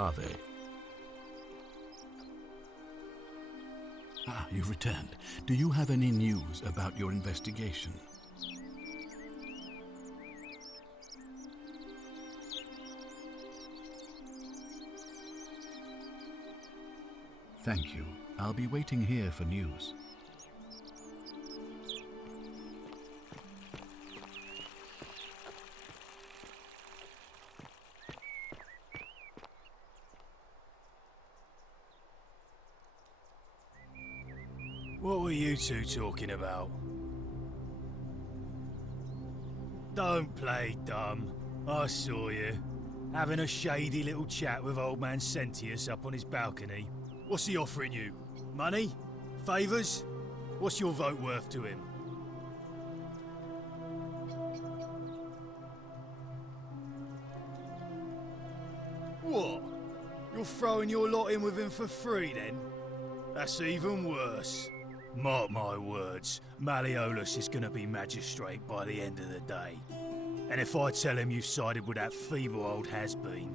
are they? Ah, you've returned. Do you have any news about your investigation? Thank you. I'll be waiting here for news. What were you two talking about? Don't play dumb. I saw you. Having a shady little chat with old man Sentius up on his balcony. What's he offering you? Money? Favours? What's your vote worth to him? What? You're throwing your lot in with him for free then? That's even worse. Mark my words, Malleolus is going to be magistrate by the end of the day. And if I tell him you've sided with that feeble old has-been,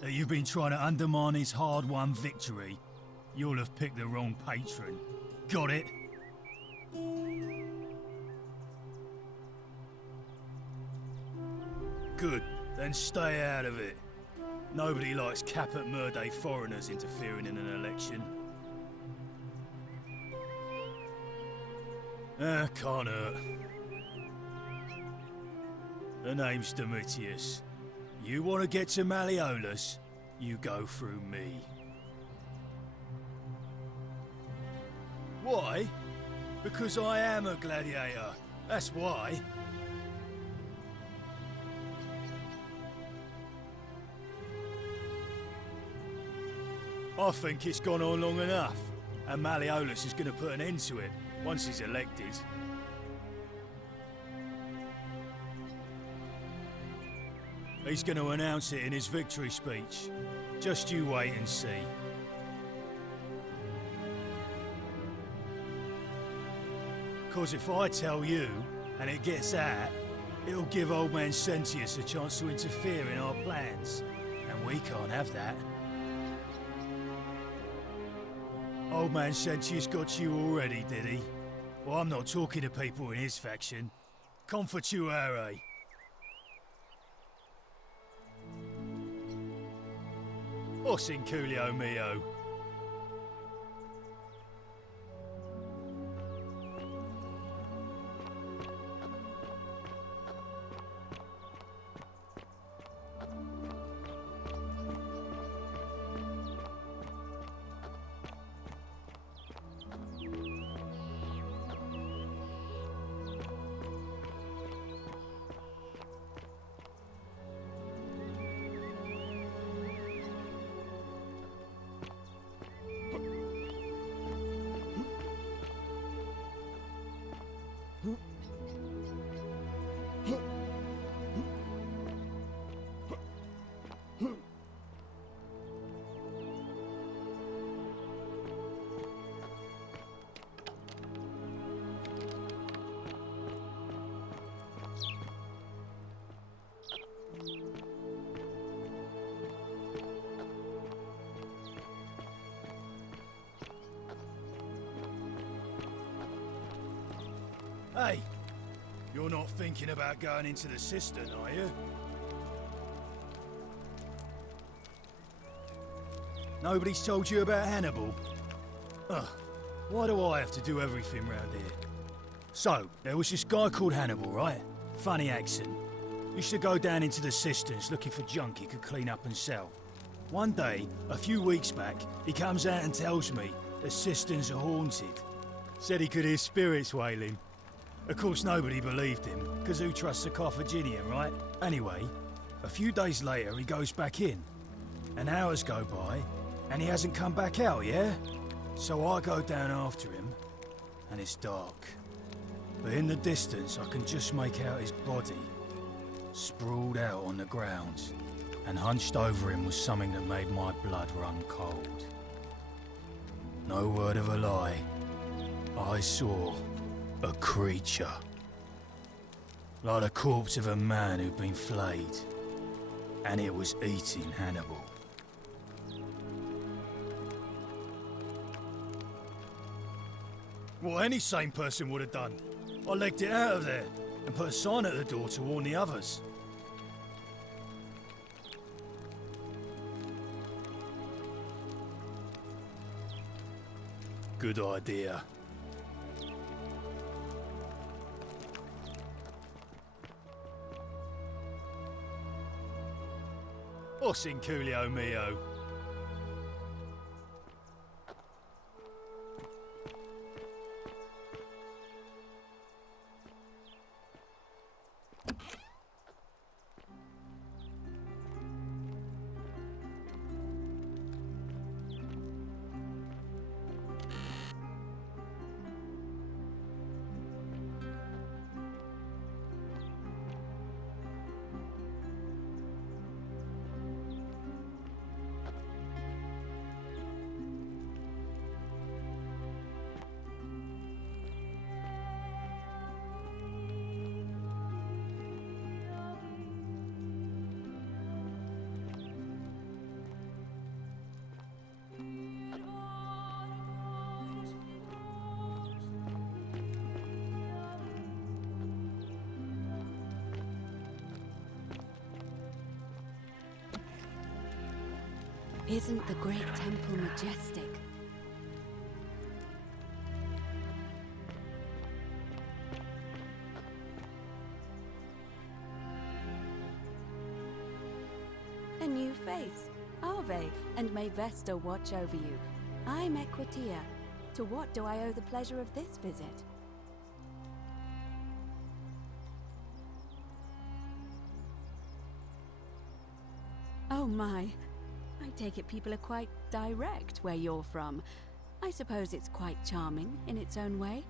that you've been trying to undermine his hard-won victory, you'll have picked the wrong patron. Got it? Good, then stay out of it. Nobody likes Caput Murdae foreigners interfering in an election. Can't hurt. The name's Domitius. You want to get to Malleolus, you go through me. Why? Because I am a gladiator. That's why. I think it's gone on long enough, and Malleolus is going to put an end to it once he's elected. He's going to announce it in his victory speech. Just you wait and see. Cause if I tell you, and it gets out, it'll give old man Sentius a chance to interfere in our plans. And we can't have that. Old man Sentius got you already, did he? Well, I'm not talking to people in his faction. Confituare. Os in Coolio mio. Hey, you're not thinking about going into the cistern, are you? Nobody's told you about Hannibal? Ugh, why do I have to do everything round here? So, there was this guy called Hannibal, right? Funny accent. Used to go down into the cisterns looking for junk he could clean up and sell. One day, a few weeks back, he comes out and tells me the cisterns are haunted. Said he could hear spirits wailing. Of course, nobody believed him, because who trusts a Carthaginian, right? Anyway, a few days later, he goes back in. And hours go by, and he hasn't come back out, yeah? So I go down after him, and it's dark. But in the distance, I can just make out his body, sprawled out on the ground, and hunched over him was something that made my blood run cold. No word of a lie. I saw a creature. Like the corpse of a man who'd been flayed. And it was eating Hannibal. What any sane person would have done. I legged it out of there and put a sign at the door to warn the others. Good idea. Os in Coolio mio. Isn't the great temple majestic? A new face. Ave, and may Vesta watch over you. I'm Equitia. To what do I owe the pleasure of this visit? Oh my. I take it people are quite direct where you're from. I suppose it's quite charming in its own way.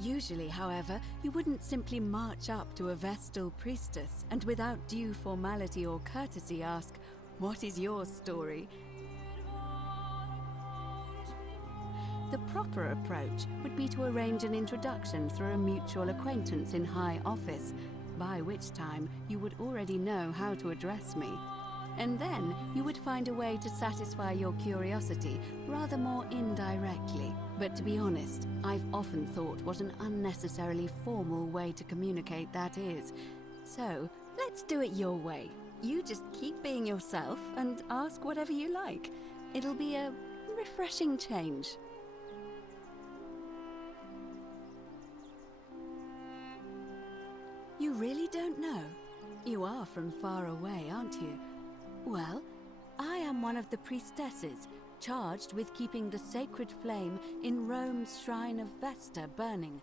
Usually, however, you wouldn't simply march up to a Vestal priestess and without due formality or courtesy ask, "What is your story?" The proper approach would be to arrange an introduction through a mutual acquaintance in high office, by which time you would already know how to address me. And then you would find a way to satisfy your curiosity rather more indirectly. But to be honest, I've often thought what an unnecessarily formal way to communicate that is. So, let's do it your way. You just keep being yourself and ask whatever you like. It'll be a refreshing change. You really don't know? You are from far away, aren't you? Well, I am one of the priestesses, charged with keeping the sacred flame in Rome's shrine of Vesta burning.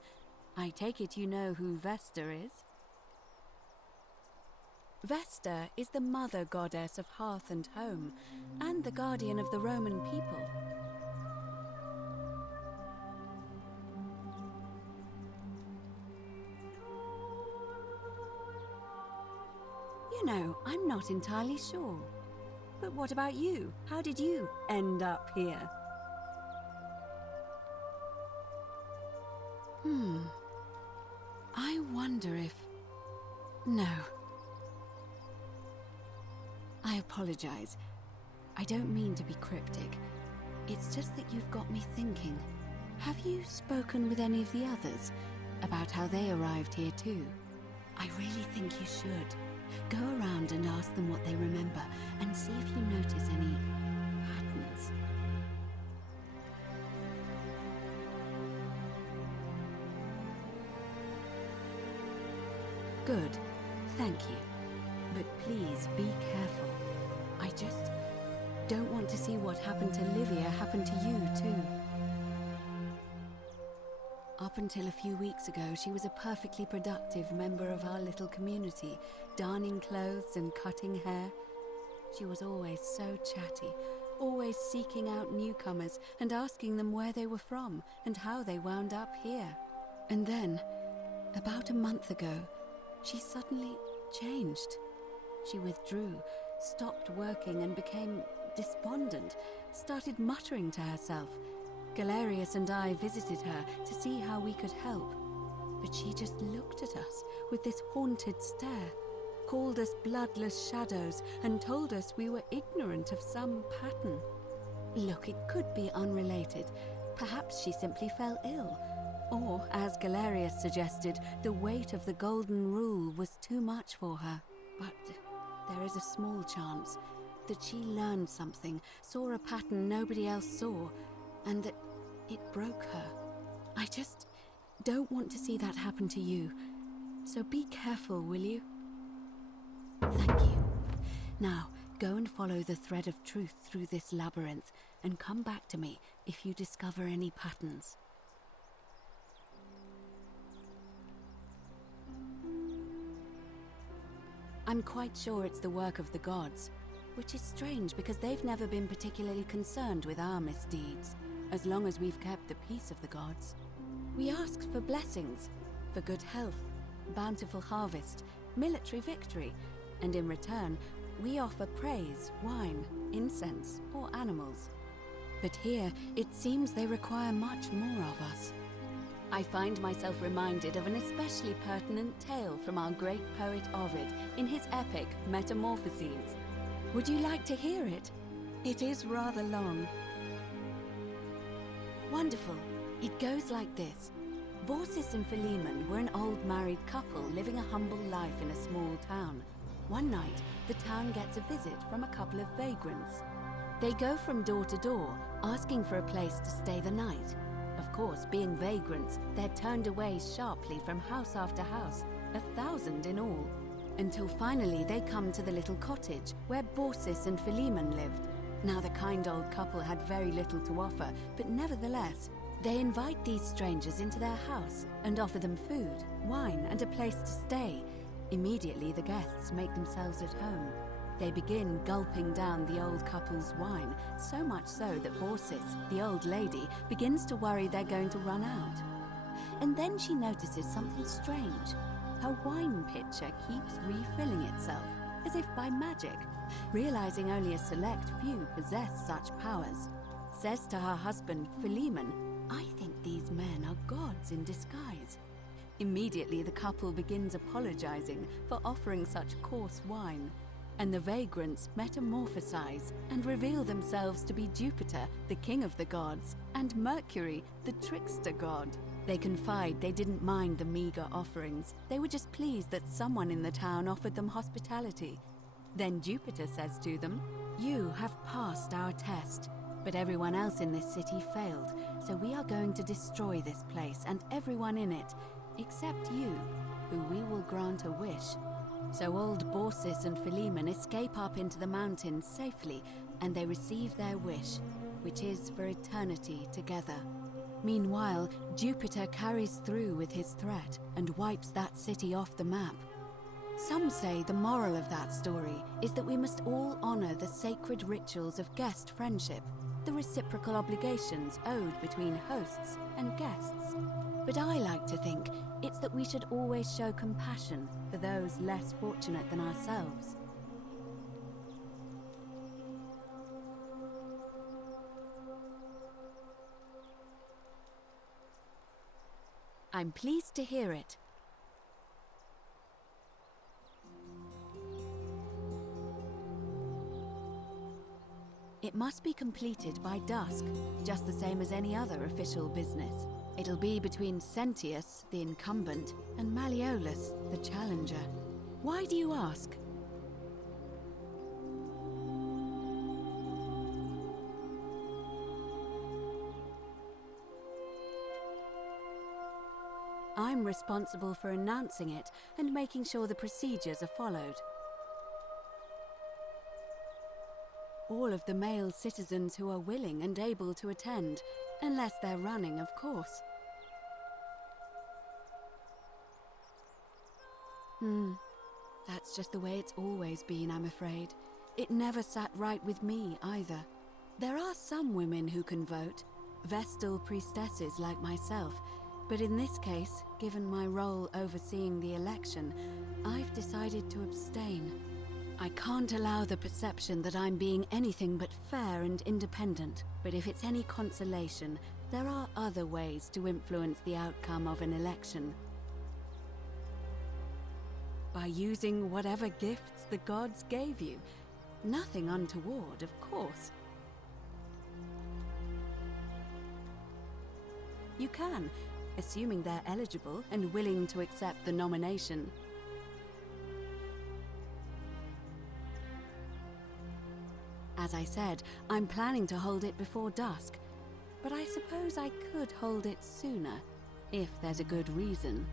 I take it you know who Vesta is? Vesta is the mother goddess of hearth and home, and the guardian of the Roman people. You know, I'm not entirely sure. But what about you? How did you end up here? I wonder if... No. I apologize. I don't mean to be cryptic. It's just that you've got me thinking. Have you spoken with any of the others about how they arrived here too? I really think you should. Go around and ask them what they remember, and see if you notice any patterns. Good. Thank you. But please be careful. I just don't want to see what happened to Livia happen to you too. Up until a few weeks ago, she was a perfectly productive member of our little community, darning clothes and cutting hair. She was always so chatty, always seeking out newcomers and asking them where they were from and how they wound up here. And then, about a month ago, she suddenly changed. She withdrew, stopped working and became despondent, started muttering to herself. Galerius and I visited her to see how we could help, but she just looked at us with this haunted stare, called us bloodless shadows, and told us we were ignorant of some pattern. Look, it could be unrelated. Perhaps she simply fell ill. Or, as Galerius suggested, the weight of the golden rule was too much for her. But there is a small chance that she learned something, saw a pattern nobody else saw, and that it broke her. I just don't want to see that happen to you. So be careful, will you? Thank you. Now, go and follow the thread of truth through this labyrinth, and come back to me if you discover any patterns. I'm quite sure it's the work of the gods, which is strange because they've never been particularly concerned with our misdeeds, as long as we've kept the peace of the gods. We ask for blessings, for good health, bountiful harvest, military victory, and in return, we offer praise, wine, incense, or animals. But here, it seems they require much more of us. I find myself reminded of an especially pertinent tale from our great poet Ovid in his epic Metamorphoses. Would you like to hear it? It is rather long. Wonderful. It goes like this. Baucis and Philemon were an old married couple living a humble life in a small town. One night, the town gets a visit from a couple of vagrants. They go from door to door, asking for a place to stay the night. Of course, being vagrants, they're turned away sharply from house after house, 1,000 in all, until finally they come to the little cottage where Baucis and Philemon lived. Now, the kind old couple had very little to offer, but nevertheless, they invite these strangers into their house and offer them food, wine, and a place to stay. Immediately, the guests make themselves at home. They begin gulping down the old couple's wine, so much so that Baucis, the old lady, begins to worry they're going to run out. And then she notices something strange. Her wine pitcher keeps refilling itself, as if by magic. Realizing only a select few possess such powers, says to her husband, Philemon, "I think these men are gods in disguise." Immediately, the couple begins apologizing for offering such coarse wine, and the vagrants metamorphosize and reveal themselves to be Jupiter, the king of the gods, and Mercury, the trickster god. They confide they didn't mind the meager offerings. They were just pleased that someone in the town offered them hospitality. Then Jupiter says to them, "You have passed our test, but everyone else in this city failed, so we are going to destroy this place and everyone in it, except you, who we will grant a wish." So old Baucis and Philemon escape up into the mountains safely, and they receive their wish, which is for eternity together. Meanwhile, Jupiter carries through with his threat and wipes that city off the map. Some say the moral of that story is that we must all honor the sacred rituals of guest friendship, the reciprocal obligations owed between hosts and guests. But I like to think it's that we should always show compassion for those less fortunate than ourselves. I'm pleased to hear it. It must be completed by dusk, just the same as any other official business. It'll be between Sentius, the incumbent, and Malleolus, the challenger. Why do you ask? I'm responsible for announcing it and making sure the procedures are followed. All of the male citizens who are willing and able to attend, unless they're running, of course. That's just the way it's always been, I'm afraid. It never sat right with me, either. There are some women who can vote, Vestal priestesses like myself, but in this case, given my role overseeing the election, I've decided to abstain. I can't allow the perception that I'm being anything but fair and independent, but if it's any consolation, there are other ways to influence the outcome of an election. By using whatever gifts the gods gave you. Nothing untoward, of course. You can, assuming they're eligible and willing to accept the nomination. As I said, I'm planning to hold it before dusk, but I suppose I could hold it sooner, if there's a good reason.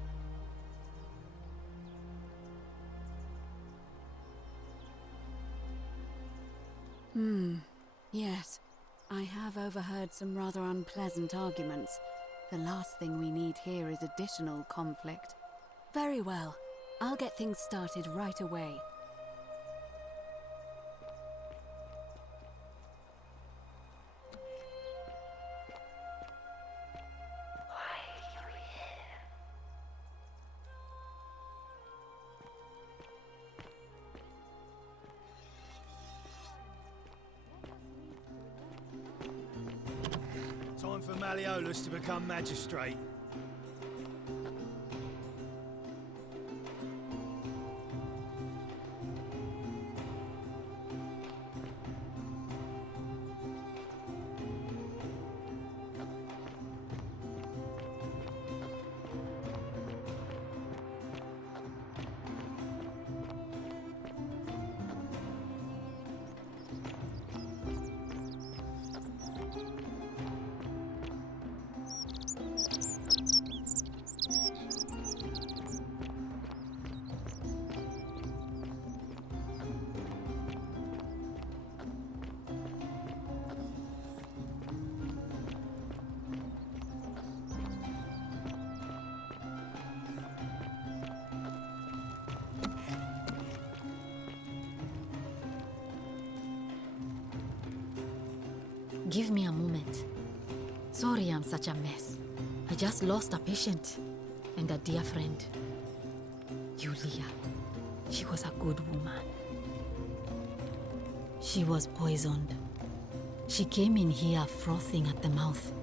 Yes. I have overheard some rather unpleasant arguments. The last thing we need here is additional conflict. Very well. I'll get things started right away. Time for Malleolus to become magistrate. Give me a moment. Sorry I'm such a mess. I just lost a patient and a dear friend. Julia. She was a good woman. She was poisoned. She came in here frothing at the mouth.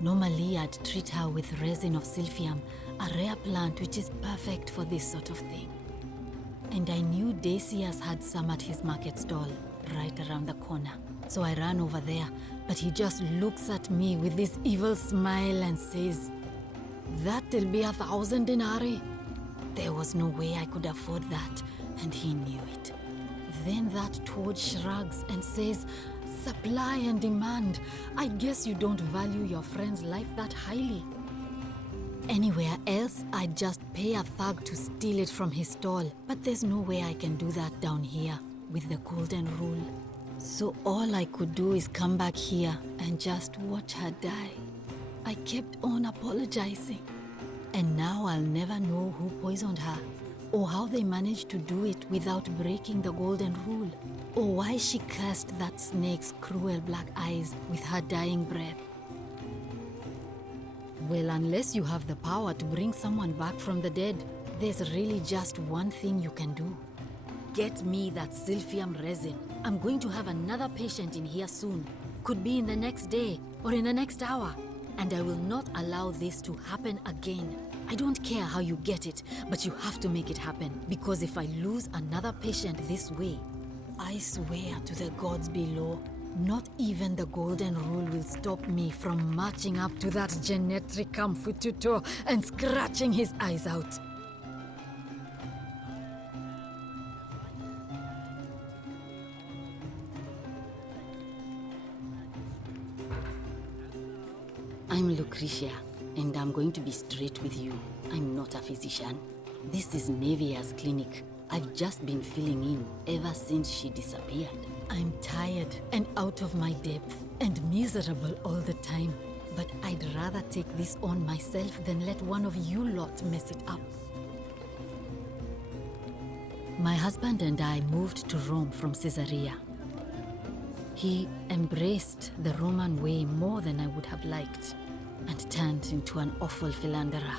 Normally I'd treat her with resin of silphium, a rare plant which is perfect for this sort of thing. And I knew Decius had some at his market stall, right around the corner. So I ran over there, but he just looks at me with this evil smile and says, "That'll be 1,000 denarii." There was no way I could afford that, and he knew it. Then that toad shrugs and says, "Supply and demand. I guess you don't value your friend's life that highly." Anywhere else, I'd just pay a thug to steal it from his stall, but there's no way I can do that down here with the golden rule. So all I could do is come back here and just watch her die. I kept on apologizing. And now I'll never know who poisoned her, or how they managed to do it without breaking the golden rule, or why she cursed that snake's cruel black eyes with her dying breath. Well, unless you have the power to bring someone back from the dead, there's really just one thing you can do. Get me that silphium resin. I'm going to have another patient in here soon. Could be in the next day or in the next hour. And I will not allow this to happen again. I don't care how you get it, but you have to make it happen. Because if I lose another patient this way, I swear to the gods below, not even the golden rule will stop me from marching up to that Genetricum Fututo and scratching his eyes out. I'm Lucretia, and I'm going to be straight with you. I'm not a physician. This is Nevia's clinic. I've just been filling in ever since she disappeared. I'm tired and out of my depth and miserable all the time. But I'd rather take this on myself than let one of you lot mess it up. My husband and I moved to Rome from Caesarea. He embraced the Roman way more than I would have liked, and turned into an awful philanderer.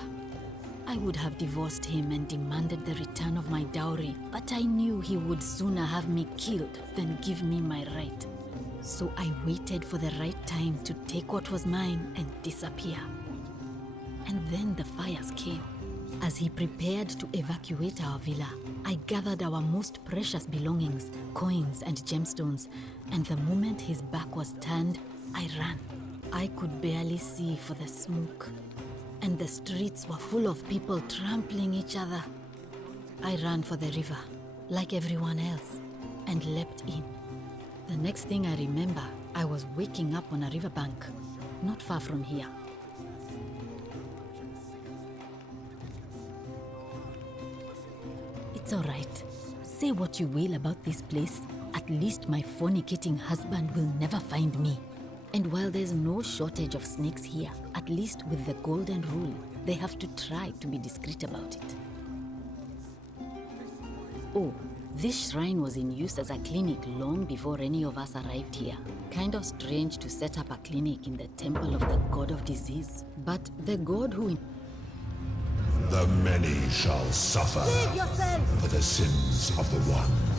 I would have divorced him and demanded the return of my dowry, but I knew he would sooner have me killed than give me my right. So I waited for the right time to take what was mine and disappear. And then the fires came. As he prepared to evacuate our villa, I gathered our most precious belongings, coins and gemstones, and the moment his back was turned, I ran. I could barely see for the smoke. and the streets were full of people trampling each other. I ran for the river, like everyone else, and leapt in. The next thing I remember, I was waking up on a riverbank, not far from here. It's all right. Say what you will about this place. At least my fornicating husband will never find me. And while there's no shortage of snakes here, at least with the golden rule, they have to try to be discreet about it. Oh, this shrine was in use as a clinic long before any of us arrived here. Kind of strange to set up a clinic in the temple of the god of disease. But the god who... The many shall suffer for the sins of the one.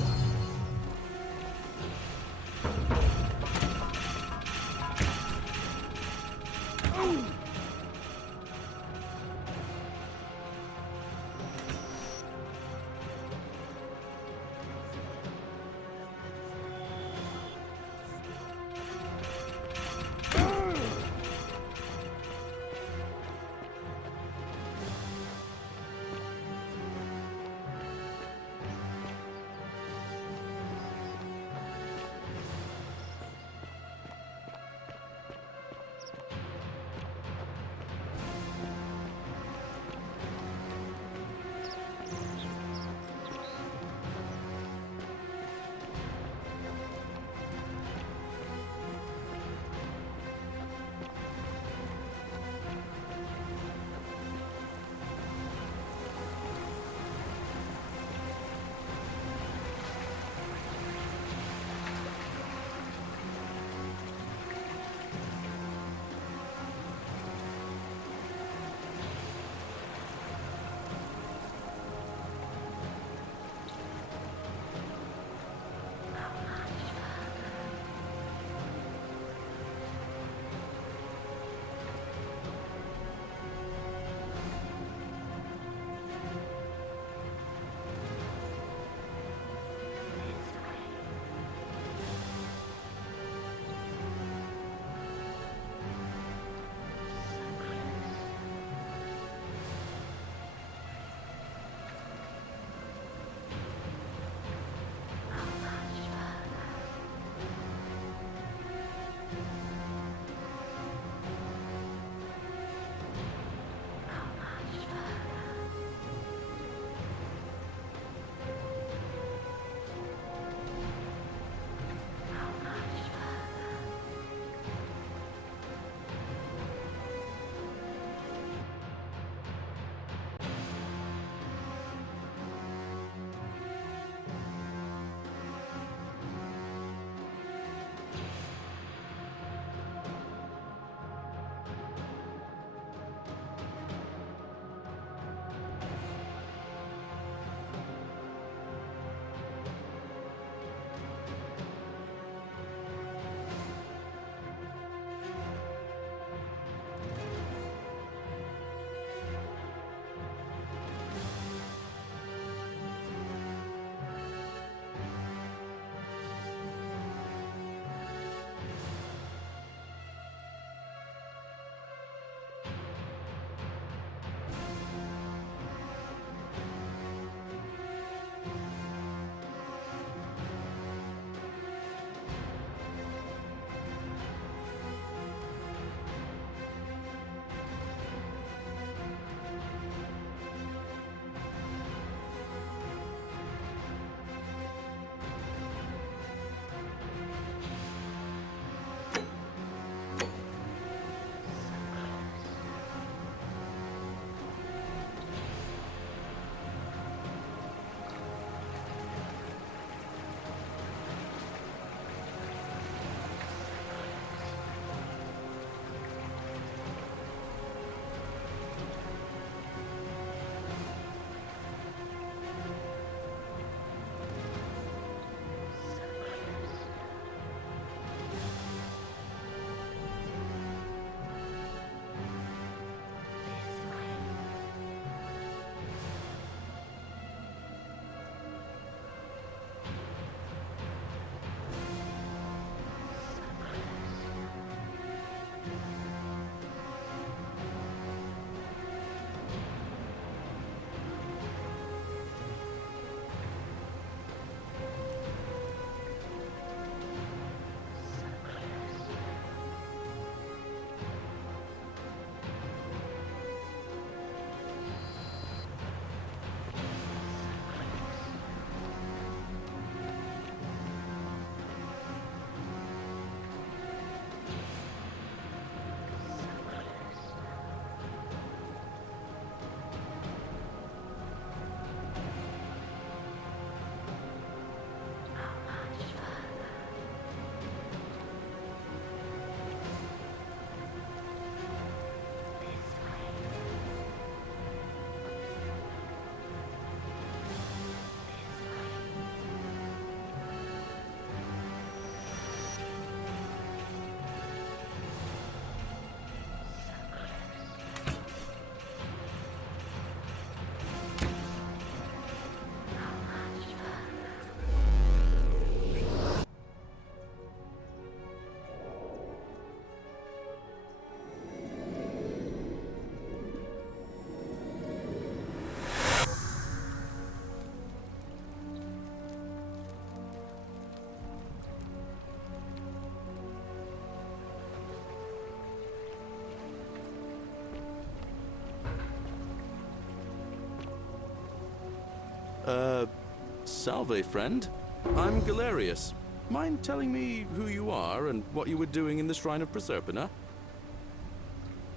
Salve, friend. I'm Galerius. Mind telling me who you are and what you were doing in the Shrine of Proserpina?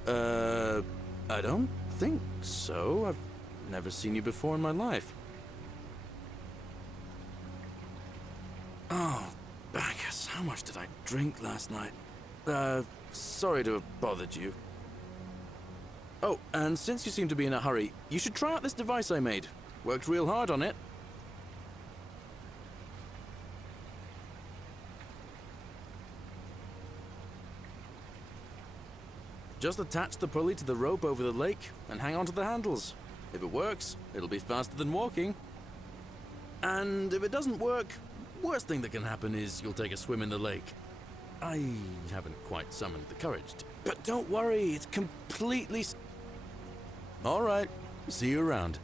I don't think so. I've never seen you before in my life. Oh, Bacchus, how much did I drink last night? Sorry to have bothered you. Oh, and since you seem to be in a hurry, you should try out this device I made. Worked real hard on it. Just attach the pulley to the rope over the lake and hang on to the handles. If it works, it'll be faster than walking. And if it doesn't work, worst thing that can happen is you'll take a swim in the lake. I haven't quite summoned the courage to, but don't worry, it's completely... All right, see you around.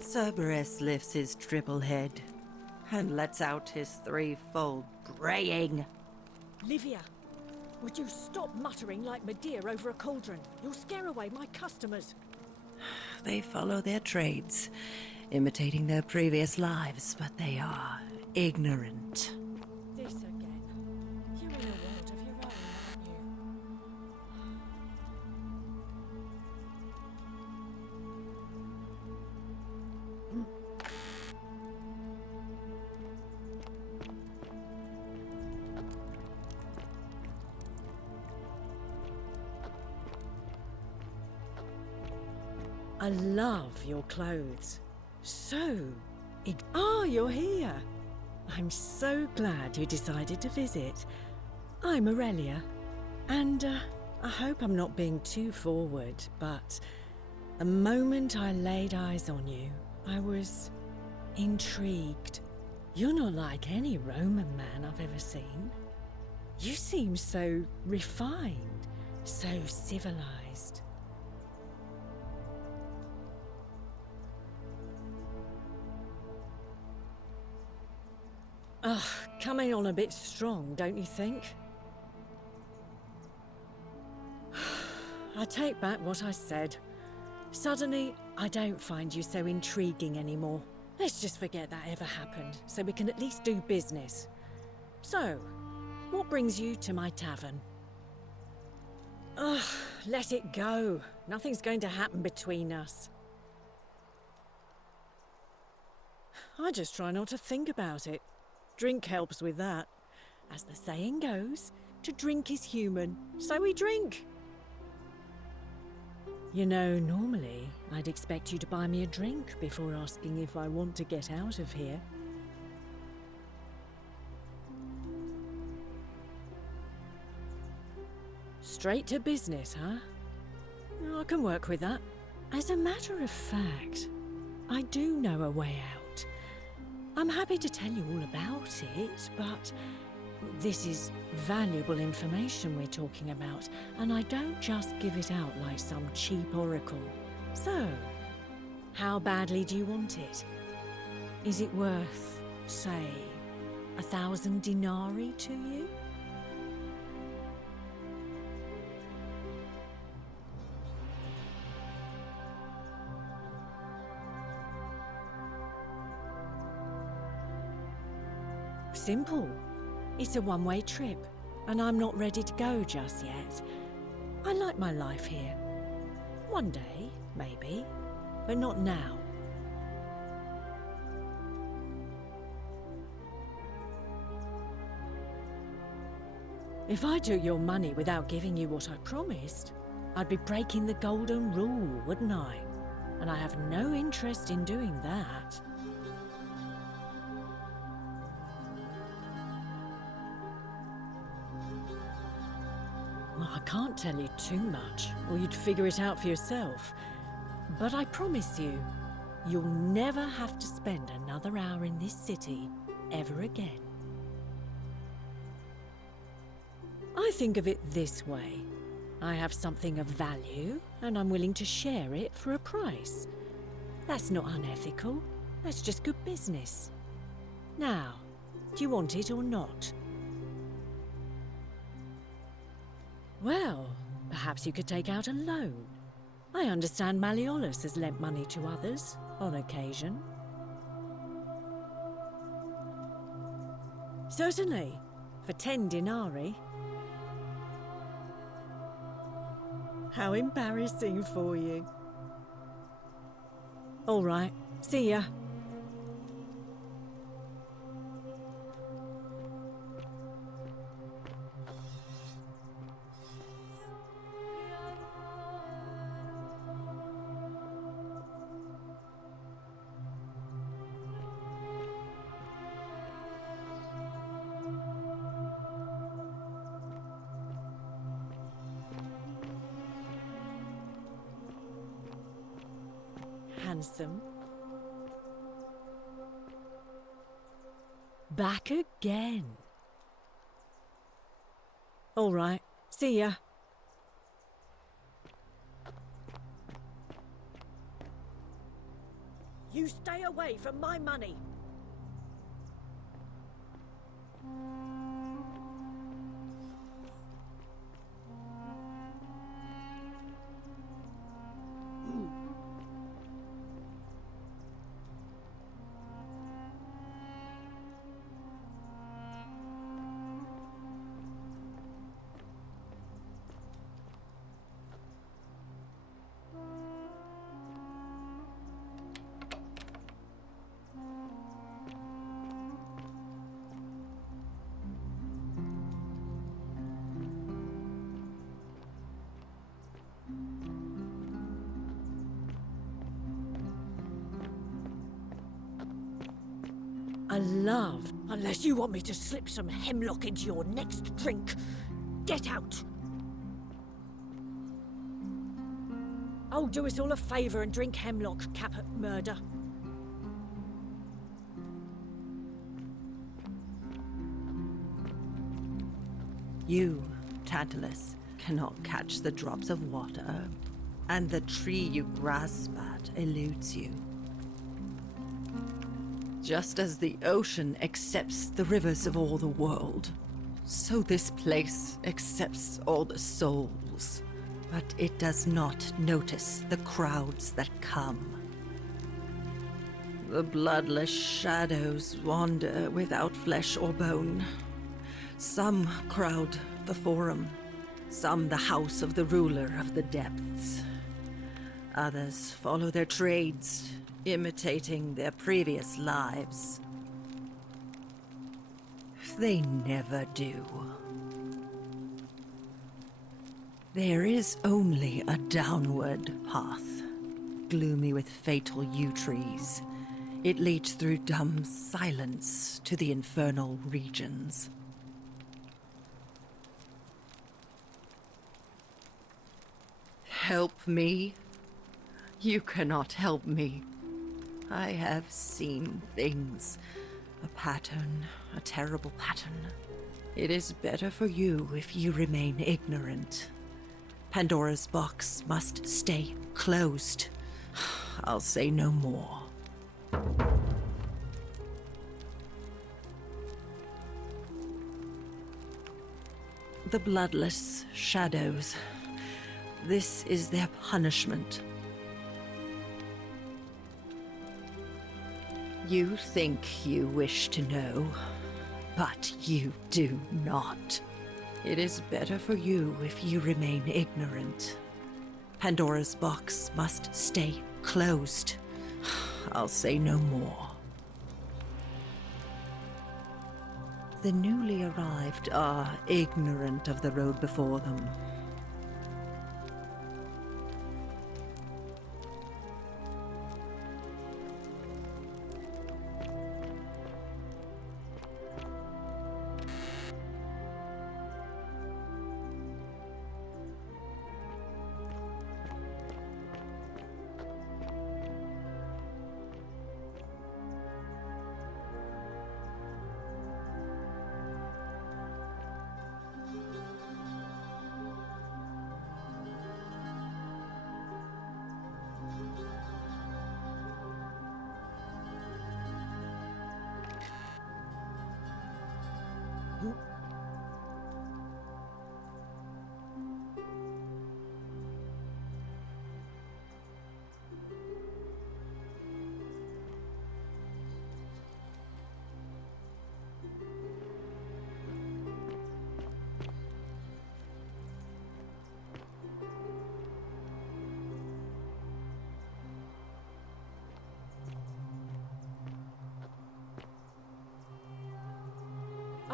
Cerberus lifts his triple head and lets out his threefold braying. Livia, would you stop muttering like Medea over a cauldron? You'll scare away my customers. They follow their trades, imitating their previous lives, but they are ignorant. This again. You're in a world of your own, aren't you? I love your clothes. So... you're here. I'm so glad you decided to visit. I'm Aurelia. And, I hope I'm not being too forward, but... the moment I laid eyes on you, I was... intrigued. You're not like any Roman man I've ever seen. You seem so refined, so civilized. Ugh, coming on a bit strong, don't you think? I take back what I said. Suddenly, I don't find you so intriguing anymore. Let's just forget that ever happened, so we can at least do business. So, what brings you to my tavern? Ugh, let it go. Nothing's going to happen between us. I just try not to think about it. Drink helps with that. As the saying goes, to drink is human, so we drink. You know, normally, I'd expect you to buy me a drink before asking if I want to get out of here. Straight to business, huh? I can work with that. As a matter of fact, I do know a way out. I'm happy to tell you all about it, but this is valuable information we're talking about, and I don't just give it out like some cheap oracle. So, how badly do you want it? Is it worth, say, 1,000 denarii to you? Simple. It's a one-way trip, and I'm not ready to go just yet. I like my life here. One day, maybe, but not now. If I took your money without giving you what I promised, I'd be breaking the golden rule, wouldn't I? And I have no interest in doing that. Well, I can't tell you too much, or you'd figure it out for yourself. But I promise you, you'll never have to spend another hour in this city ever again. I think of it this way. I have something of value, and I'm willing to share it for a price. That's not unethical. That's just good business. Now, do you want it or not? Well, perhaps you could take out a loan. I understand Malleolus has lent money to others, on occasion. Certainly, for 10 denarii. How embarrassing for you. All right, see ya. Handsome. Back again. All right, see ya. You stay away from my money. I love, unless you want me to slip some hemlock into your next drink. Get out! Oh, do us all a favour and drink hemlock, Caput Murder. You, Tantalus, cannot catch the drops of water, and the tree you grasp at eludes you. Just as the ocean accepts the rivers of all the world, so this place accepts all the souls. But it does not notice the crowds that come. The bloodless shadows wander without flesh or bone. Some crowd the Forum, some the house of the ruler of the depths. Others follow their trades, imitating their previous lives. They never do. There is only a downward path, gloomy with fatal yew trees. It leads through dumb silence to the infernal regions. Help me? You cannot help me. I have seen things. A pattern, a terrible pattern. It is better for you if you remain ignorant. Pandora's box must stay closed. I'll say no more. the bloodless shadows. This is their punishment. You think you wish to know, but you do not. It is better for you if you remain ignorant. Pandora's box must stay closed. I'll say no more. The newly arrived are ignorant of the road before them.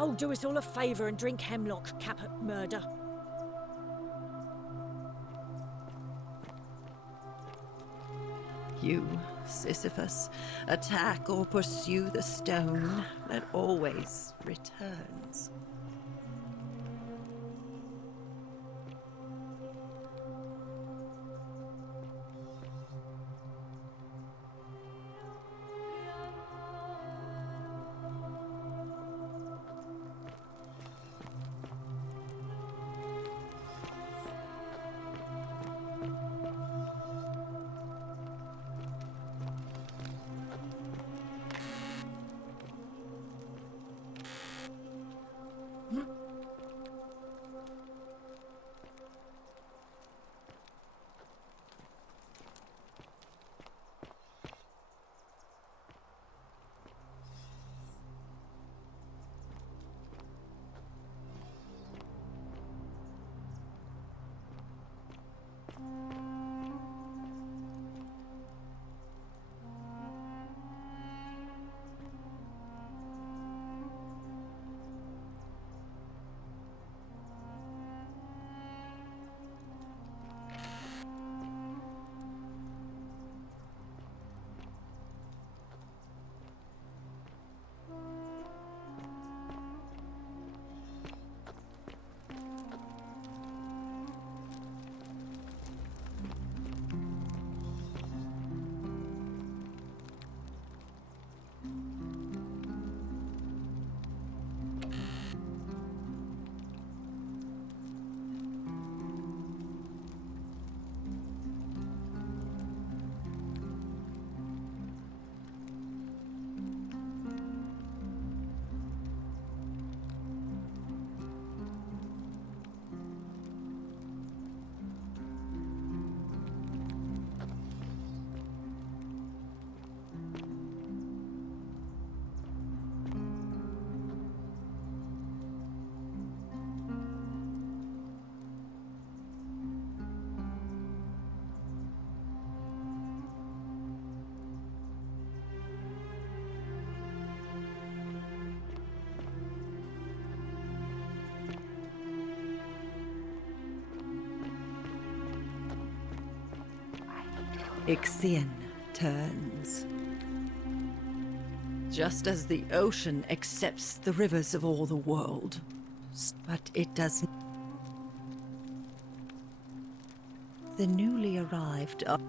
Oh, do us all a favour and drink hemlock, Caput Murder. You, Sisyphus, attack or pursue the stone that always returns. Ixion turns. Just as the ocean accepts the rivers of all the world, but it does not. The newly arrived are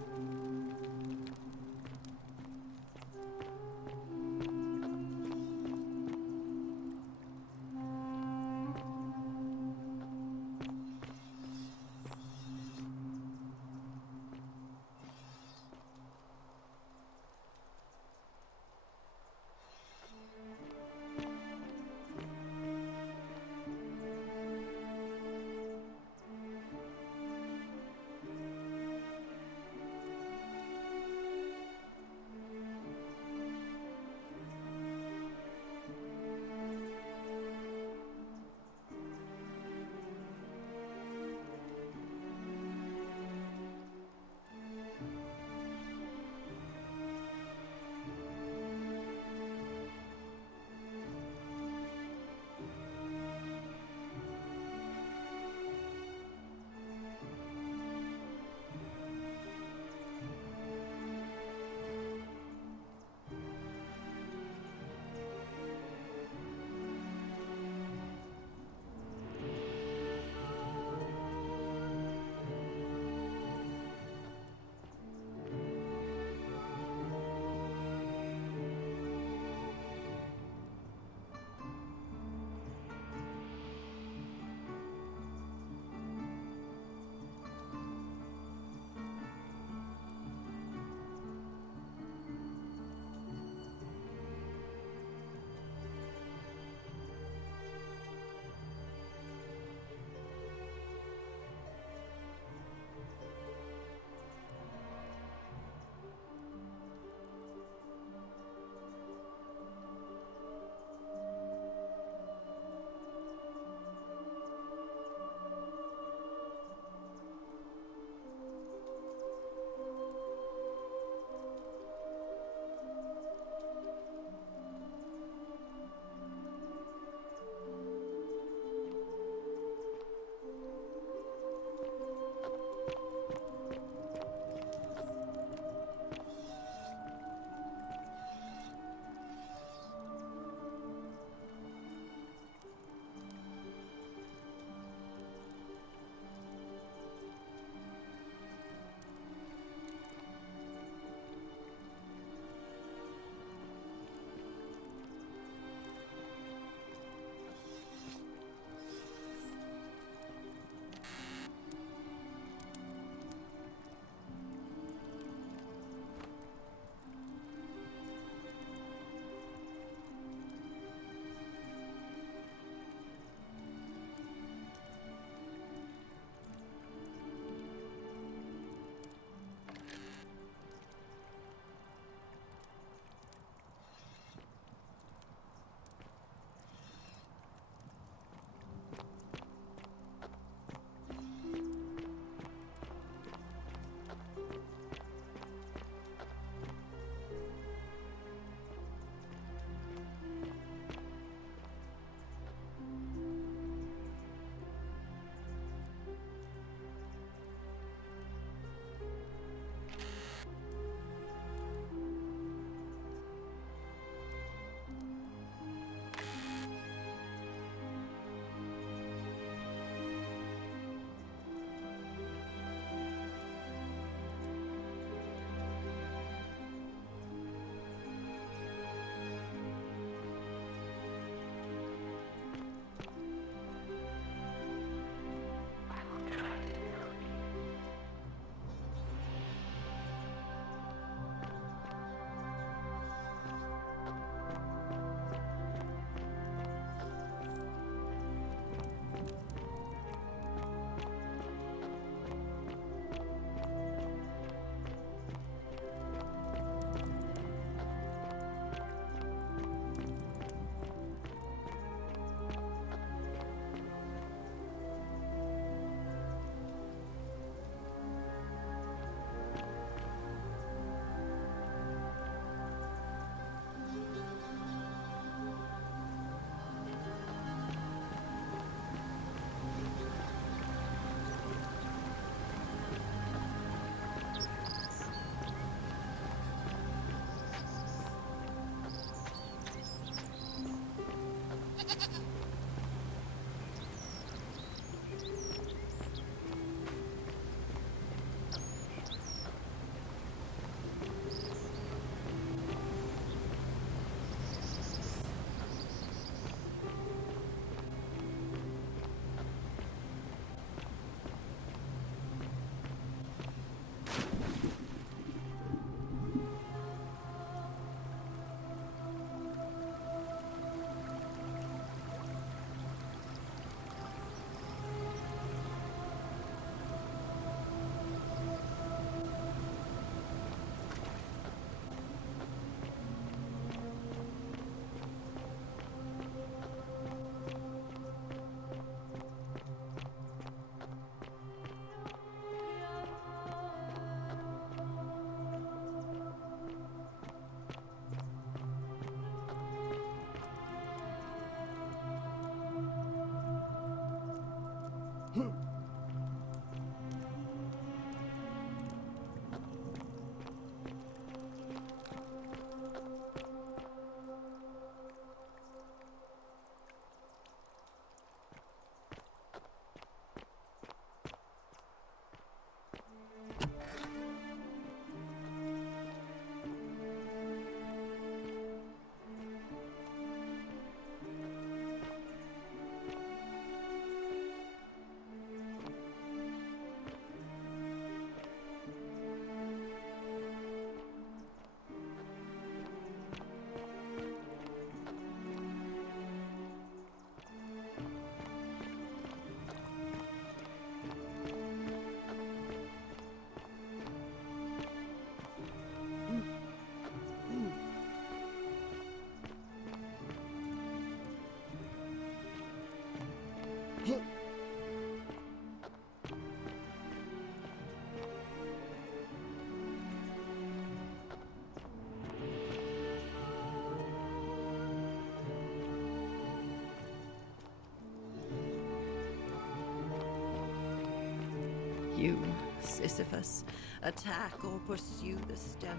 You, Sisyphus, attack or pursue the stone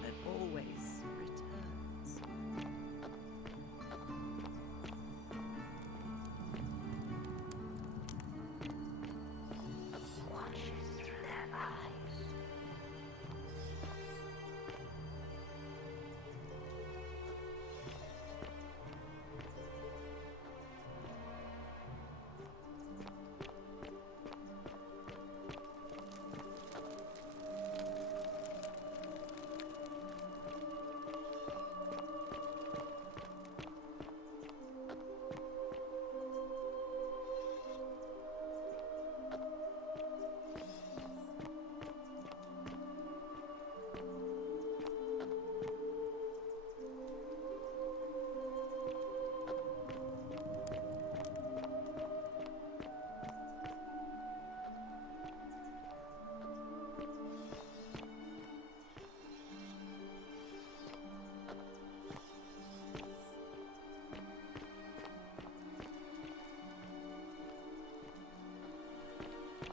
that always returns. Watches through their eyes.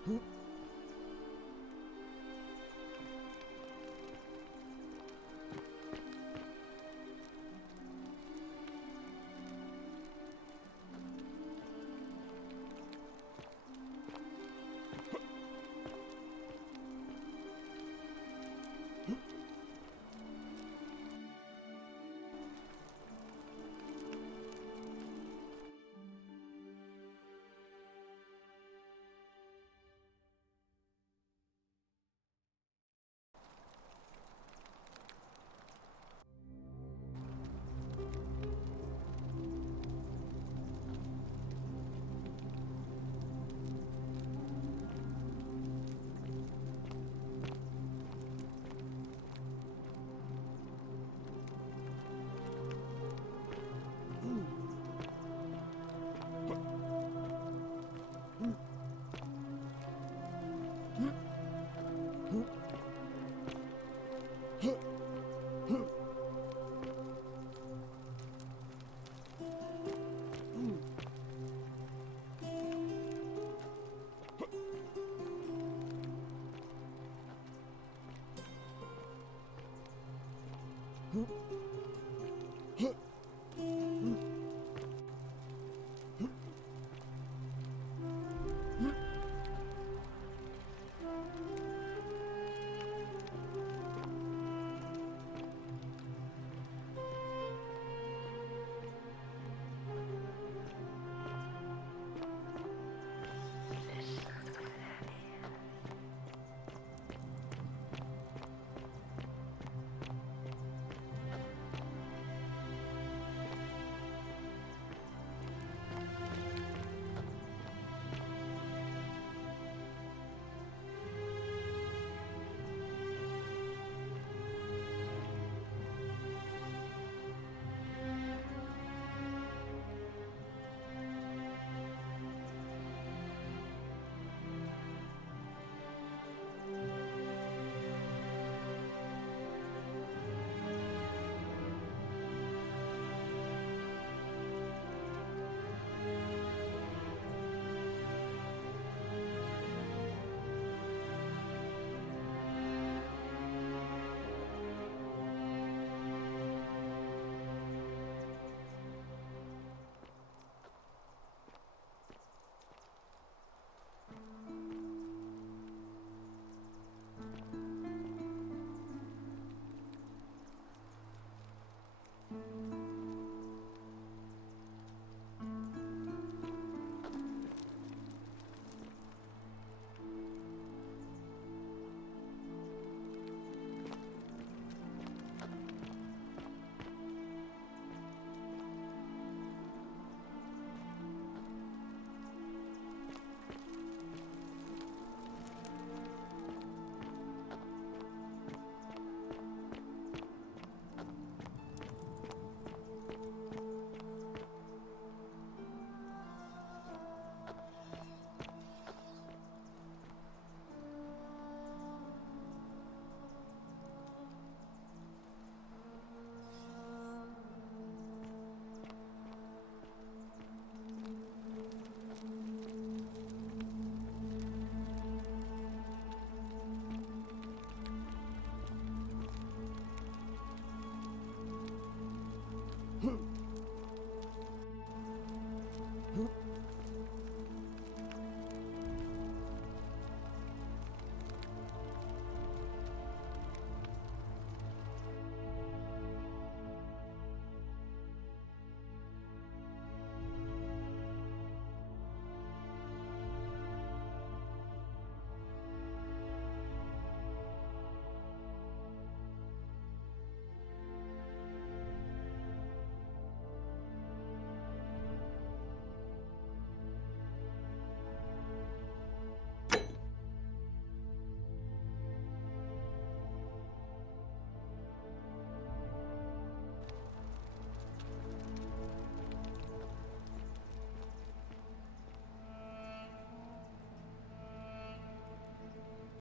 Huh?